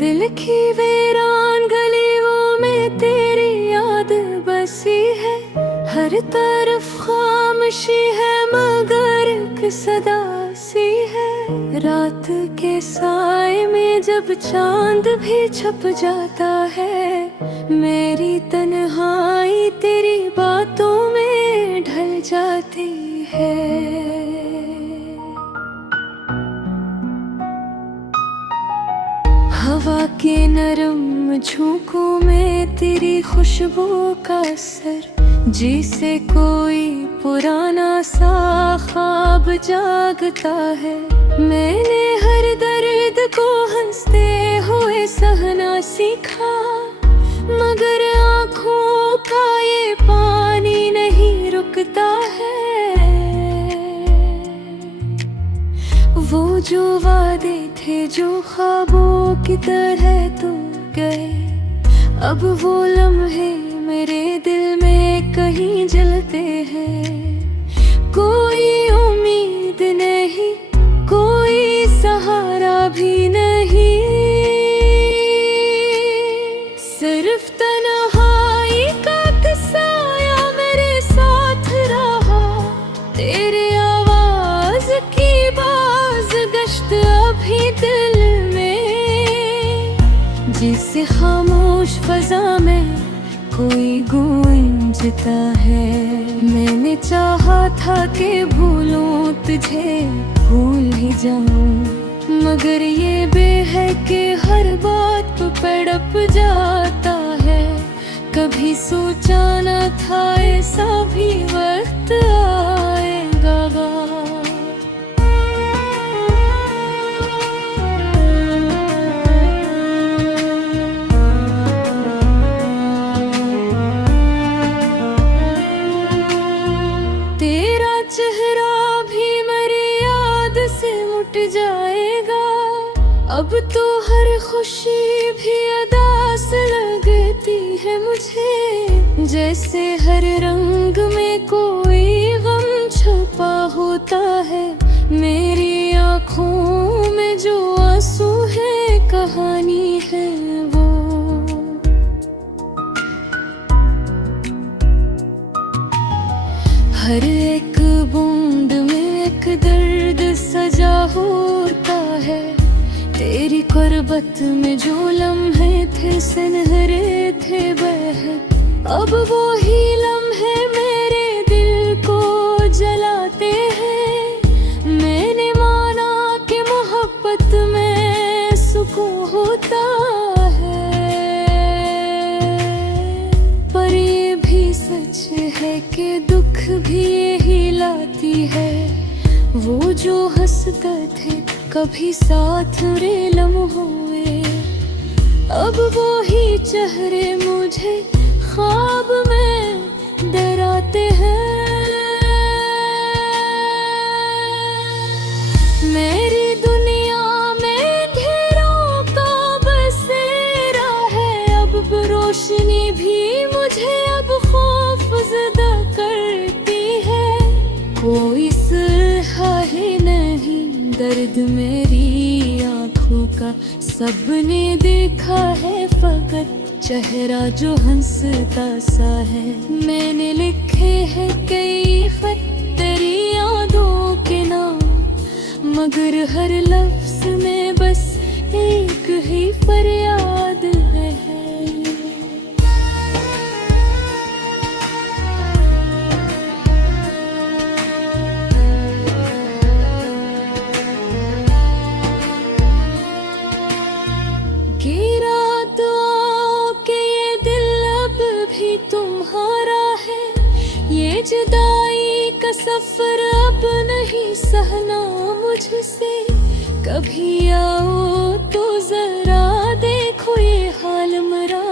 दिल की वीरान गलियों में तेरी याद बसी है। हर तरफ खामोशी है मगर एक सदा सी है। रात के साए में जब चांद भी छप जाता है, मेरी तन्हाई तेरी बातों में ढल जाती है। हवा के नरम झोंकों में तेरी खुशबू का असर, जिसे कोई पुराना सा ख्वाब जागता है। मैंने हर दर्द को हंसते हुए सहना सीखा, मगर आँखों का ये पानी नहीं रुकता है। वो जो वादे थे जो ख्वाबों की तरह तो गए, अब वो लम्हे मेरे दिल में कहीं जलते हैं। कोई उम्मीद नहीं, कोई सहारा भी नहीं, सिर्फ तन्हाई का किस्सा मेरे साथ रहा। तेरे आवाज की गश्त अभी दिल में, जिसे खामोश फजा में कोई गूंजता है। मैंने चाहा था कि भूलूं तुझे, भूल ही जाऊं, मगर ये बेहक के हर बात पे तड़प जाता है। कभी सोचा न था ऐसा भी वक्त आएगा। चेहरा भी मेरी याद से उठ जाएगा। अब तो हर खुशी भी अदास लगती है मुझे, जैसे हर रंग में कोई गम छुपा होता है। मेरी आँखों में जो आंसू है कहानी है वो। हर एक बूंद में एक दर्द सजा होता है। तेरी कुर्बत में जो लम्हे थे सुनहरे थे बह, अब वो ही लम्हे मेरे दिल को जलाते हैं। मैंने माना कि मोहब्बत में सुकून होता है, पर ये भी सच है कि दुख भी यही लाती है। वो जो हंसते थे कभी साथ रे लम्हों में, अब वो ही चेहरे मुझे ख्वाब में डराते हैं। मेरी दुनिया में अंधेरों का बसेरा है, अब रोशनी भी मुझे अब खौफज़दा करती है। कोई सुलह ही नहीं दर्द मेरी आँखों का, सबने देखा है फकत चेहरा जो हंसता सा है। मैंने लिखे हैं कई खत तेरी यादों के नाम, मगर हर लफ्ज़ में बस एक ही फरियाद है। तुम्हारा है ये जुदाई का सफर, अब नहीं सहना मुझसे। कभी आओ तो जरा देखो ये हाल मेरा,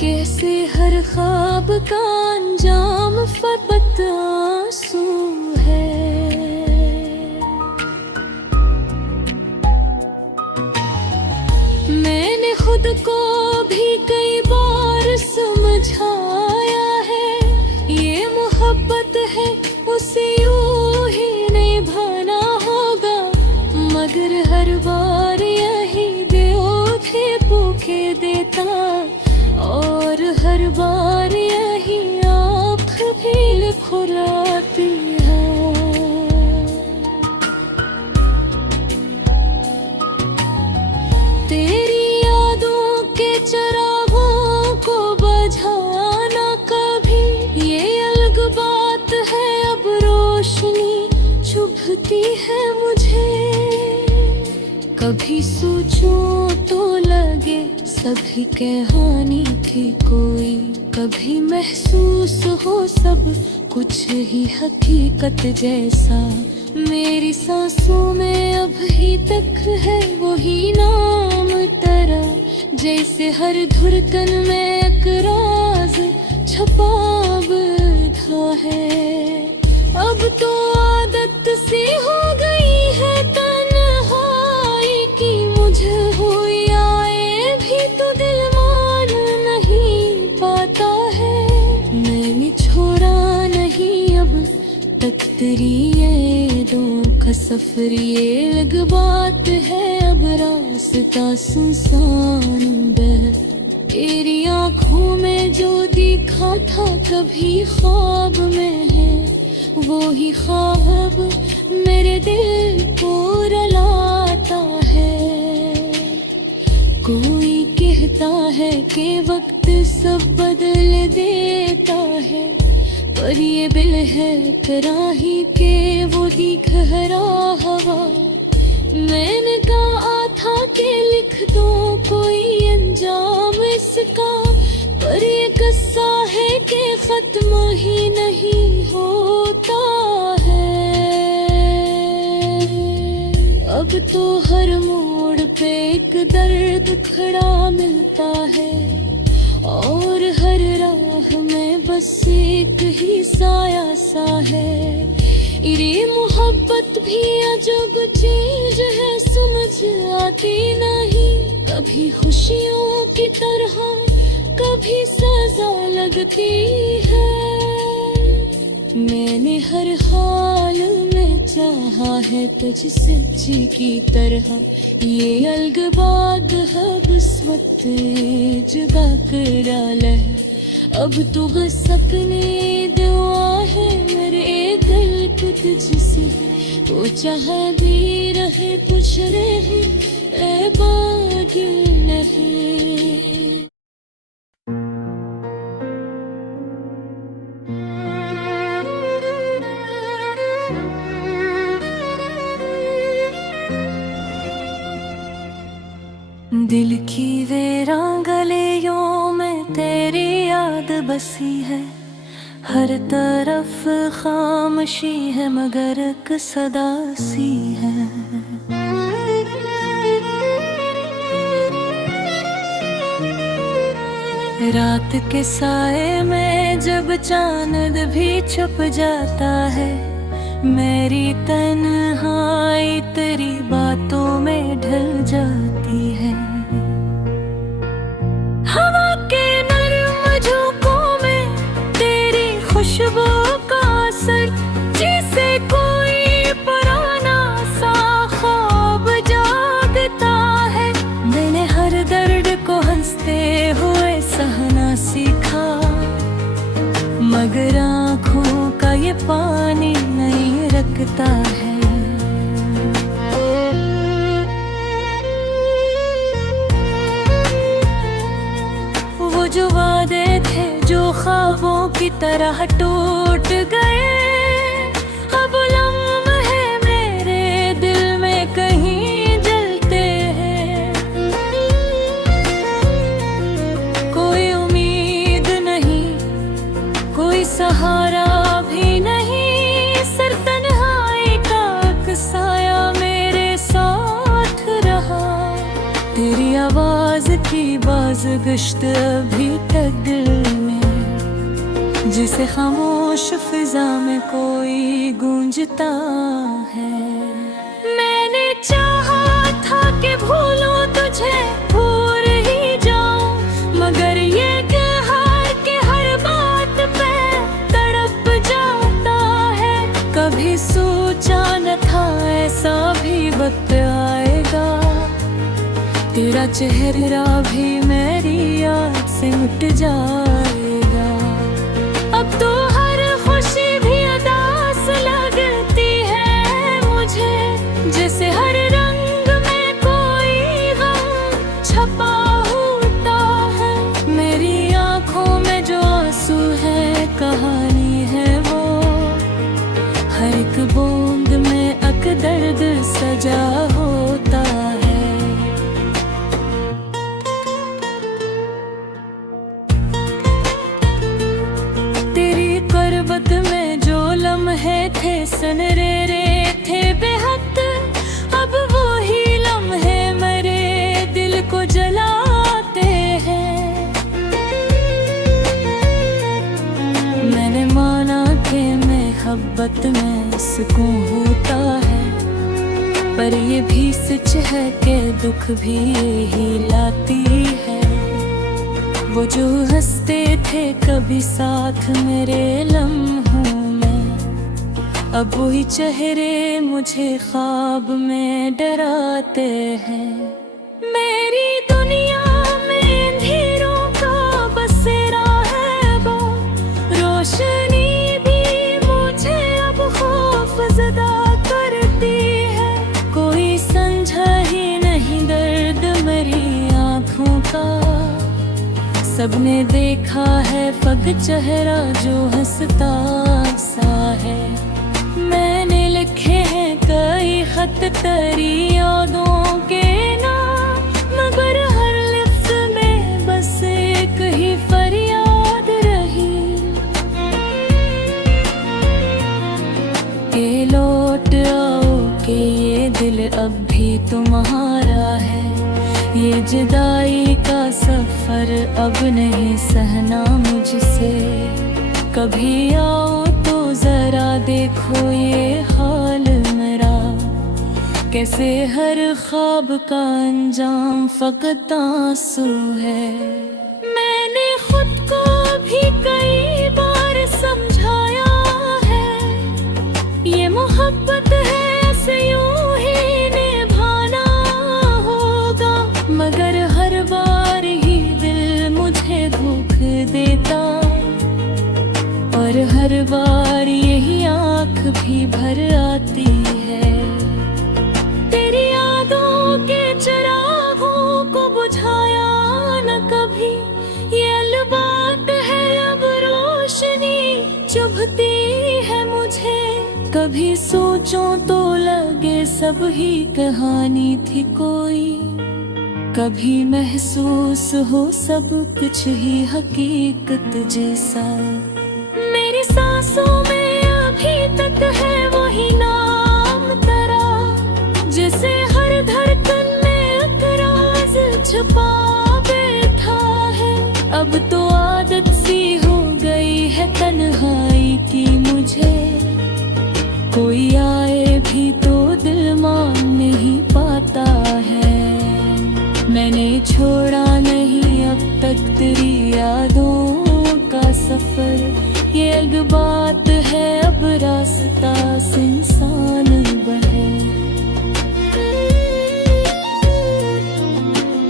कैसे हर ख्वाब का अंजाम फकत आंसू है। मैंने खुद को भी कई बार समझाया है, ये मोहब्बत है उसे यूं ही निभाना होगा, मगर हर बार यही बेवफा था, और हर बार यही आँख भी खुलाती है। तेरी यादों के चिरागों को बुझाना कभी, ये अलग बात है, अब रोशनी चुभती है मुझे। कभी सोचूं तो लगे सभी कहानी थी कोई, कभी महसूस हो सब कुछ ही हकीकत जैसा। मेरी सांसों में अभी तक है वही नाम तेरा, जैसे हर धड़कन में एक राज छपा बधा है। अब तो आदत सी हो गई है तन्हाई की, मुझे हुई आए भी तो दिल मान नहीं पाता है। मैंने छोड़ा नहीं अब तक तेरी यादों का सफर, ये अलग बात है, अब रास्ता सुनसान बह। तेरी आँखों में जो दिखा था कभी ख्वाब में है, वो ही ख्वाब मेरे दिल को रुलाता है। कोई कहता है कि वक्त सब बदल देता है, पर ये दिल है कराही के वो दिखहरा हवा। मैंने कहा था कि लिख दो कोई अंजाम इसका, पर ये किस्सा है कि खत्म ही नहीं होता है। अब तो हर मोड़ पे एक दर्द खड़ा मिलता है, और हर राह में बस एक ही साया सा है। ये मोहब्बत भी अजब चीज है, समझ आती नहीं, कभी खुशियों की तरह कभी सजा लगती है। मैंने हर हाल में चाहा है तुझ सच्ची की तरह, ये अलगबाग है किस्मत जुदा करा ले। अब तू बस अपने दुआ है मेरे दिल को तुझसे, तो चाहे भी रहे कुछ रहे ए बाग नहीं। दिल की वीरान गलियों में तेरी याद बसी है, हर तरफ खामोशी है मगर एक सदा सी है। रात के साए में जब चांद भी छुप जाता है, मेरी तन्हाई तेरी बातों में ढल जाती है। हवा के नर्म झोंकों में तेरी खुशबू का असर, जैसे कोई पुराना सा ख्वाब जागता है। मैंने हर दर्द को हंसते हुए सहना सीखा, मगर आँखों का ये पानी नहीं रखता है। वो जो वादे थे जो ख्वाबों की तरह टूट गए, अब लम्हे मेरे दिल में कहीं जलते हैं। कोई उम्मीद नहीं, कोई सहारा भी नहीं, सिर तन्हाई का एक साया मेरे साथ रहा। तेरी आवाज की बाज़गश्त अभी तक दिल में, जिसे खामोश फिजा में कोई गूंजता है। मैंने चाहा था कि भूलूं तुझे, भूल ही जाऊं, मगर ये कहर के हर बात पे तड़प जाता है। कभी सोचा न था ऐसा भी वक्त आएगा, तेरा चेहरा भी मेरी लूट जाएगा। अब तो हर खुशी भी उदास लगती है मुझे, जैसे हर रंग में कोई गम छपा होता है। मेरी आंखों में जो आंसू है कहानी है वो, हर एक बूंद में अक दर्द सजा होता है। तेरी करबत में जो लम्हे थे सनरेरे थे बेहद, अब वो ही लम्हे मेरे दिल को जलाते हैं। मैंने माना कि मोहब्बत में सुकून होता है, पर ये भी सच है कि दुख भी यही लाती है। वो जो हंसते थे कभी साथ मेरे लम्हों में, अब वही चेहरे मुझे ख्वाब में डराते हैं। मेरी दुनिया में अंधेरों का बसेरा है वो, रोशनी भी मुझे अब खौफज़दा करती है। कोई समझा ही नहीं दर्द मेरी आँखों का, सबने देखा है पग चेहरा जो हंसता सा है। मैंने लिखे हैं कई खत तेरी यादों के नाम, मगर हर लिफ्ट में बस एक ही फरियाद रही कि लौट आओ कि ये दिल अब भी तुम्हारा है। ये जुदाई का सफर अब नहीं सहना मुझसे, कभी आओ तो जरा देखो ये हाल मेरा, कैसे हर ख्वाब का अंजाम फकत आंसू है। मैंने खुद को भी कई बार समझाया है, ये मोहब्बत है ऐसे यूं ही निभाना होगा, मगर हर बार ही दिल मुझे धोख देता, और हर बार यही आँख भी भर आती है। तेरी यादों के चिरागों को बुझाया न कभी, ये अलबात है अब रोशनी चुभती है मुझे। कभी सोचूं तो लगे सब ही कहानी थी कोई, कभी महसूस हो सब कुछ ही हकीकत जैसा। मेरी सांसों में अभी तक है वही नाम तेरा, जिसे हर धड़कन में एक राज छुपा बैठा है। अब तो आदत सी हो गई है तन्हाई की मुझे, कोई आए भी तो दिल मान नहीं पाता है। मैंने छोड़ा नहीं अब तक तेरी यादों का सफर, ये एक बात है अब रास्ता इंसान बने।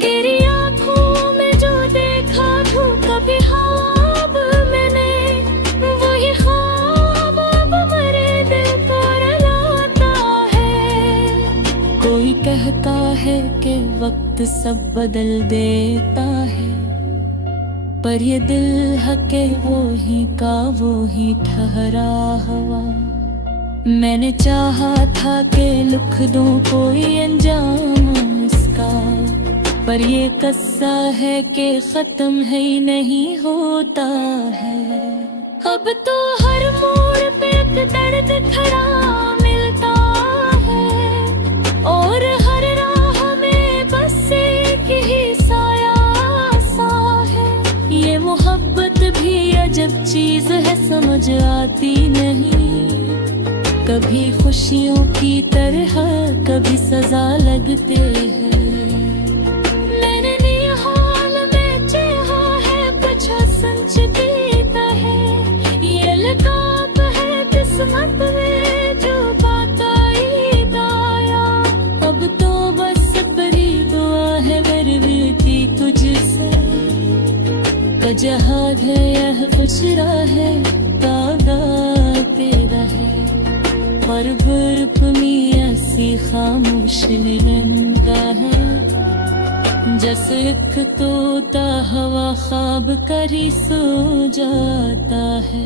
तेरी आँखों में जो देखा था कभी ख्वाब मैंने, वही ख्वाब अब मेरे दिल को रुलाता है। कोई कहता है कि वक्त सब बदल देता है, पर ये दिल हके वो ही का वो ही ठहरा हुआ। मैंने चाहा था कि लिख दूं कोई अंजाम इसका, पर ये कस्सा है कि खत्म है ही नहीं होता है। अब तो हर मोड़ पे एक दर्द खड़ा मिलता है, और हर राह में बस एक ही साया सा है। ये मोहब्बत भी अजब चीज है समझ आती नहीं, कभी खुशियों की तरह कभी सजा लगते हैं। मैंने निहाल में चाहा है कुछ संच बीता है, ये लकाप है किस्मत में जो पाता ही दाया। अब तो बस बड़ी दुआ है मेरी तुझसे, है यह बशरा है दादा तेरा है पर बर्फ में ऐसी खामोश निरंदा है जैसे एक तोता हवा ख्वाब करी सो जाता है।